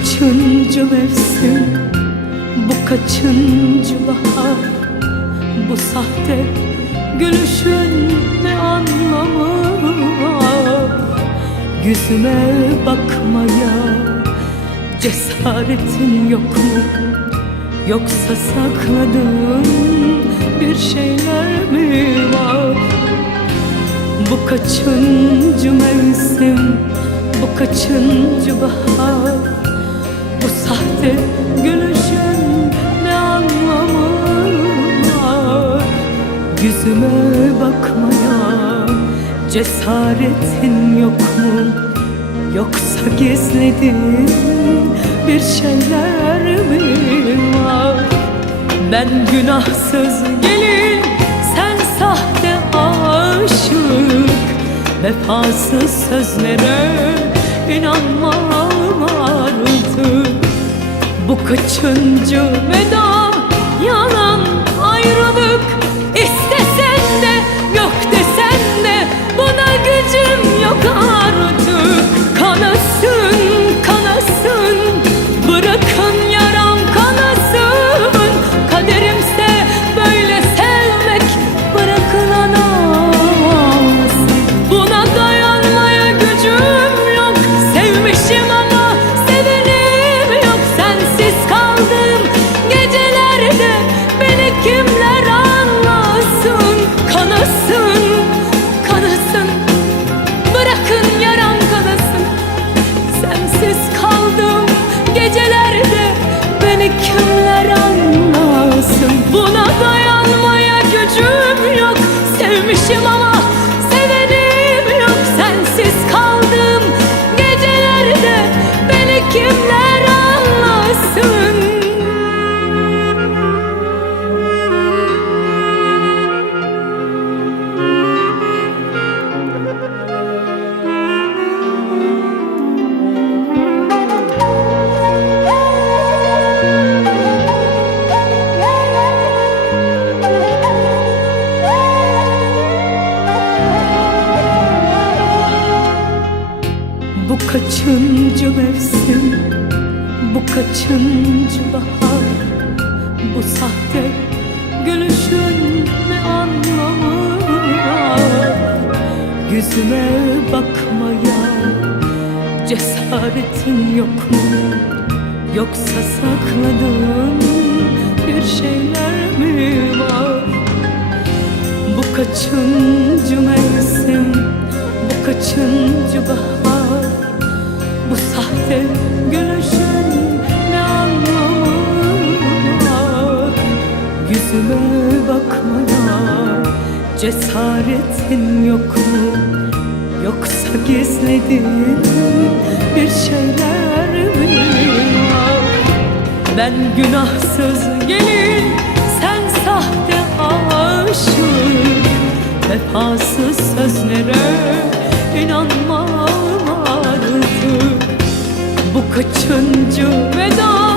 kaçıncı mevsim, bu kaçıncı bahar? Bu sahte gülüşün ne anlamı var? Yüzüme bakmaya cesaretin yok mu? Yoksa sakladığın bir şeyler mi var? Bu kaçıncı mevsim, bu kaçıncı bahar? Bu sahte gülüşün ne anlamı var? Yüzüme bakmaya cesaretin yok mu? Yoksa gizlediğin bir şeyler mi var? Ben günahsız gelin, sen sahte aşık. Vefasız sözlere inanmam artık. Bu kaçıncı veda, yalan ayrılık. İstesen de yok desen de buna gücüm yok artık. Kanasın, kanasın, bırakın yaram kanasın. Kaderimse böyle sevmek, bırakın anasın. Buna dayanmaya gücüm yok, sevmişim ama sevenim yok. Sensiz kaldım gecelerde, beni kimler anlasın. Kanasın, kanasın, bırakın yaram kanasın. Sensiz kaldım gecelerde, beni kimler anlasın. Buna dayanmaya gücüm yok, sevmişim ama sevenim yok. Sensiz kaldım gecelerde, beni kimler anlasın. Bu kaçıncı mevsim, bu kaçıncı bahar? Bu sahte gülüşün ne anlamı var? Yüzüme bakmaya cesaretin yok mu? Yoksa sakladığın bir şeyler mi var? Bu kaçıncı mevsim, bu kaçıncı bahar? Bu sahte gülüşün ne anlamı var? Yüzüme bakmaya cesaretin yok mu? Yoksa gizlediğin bir şeyler mi var? Ben günahsız gelin, sen sahte aşık. Vefasız sözlere inanmam artık. Bu kaçıncı veda?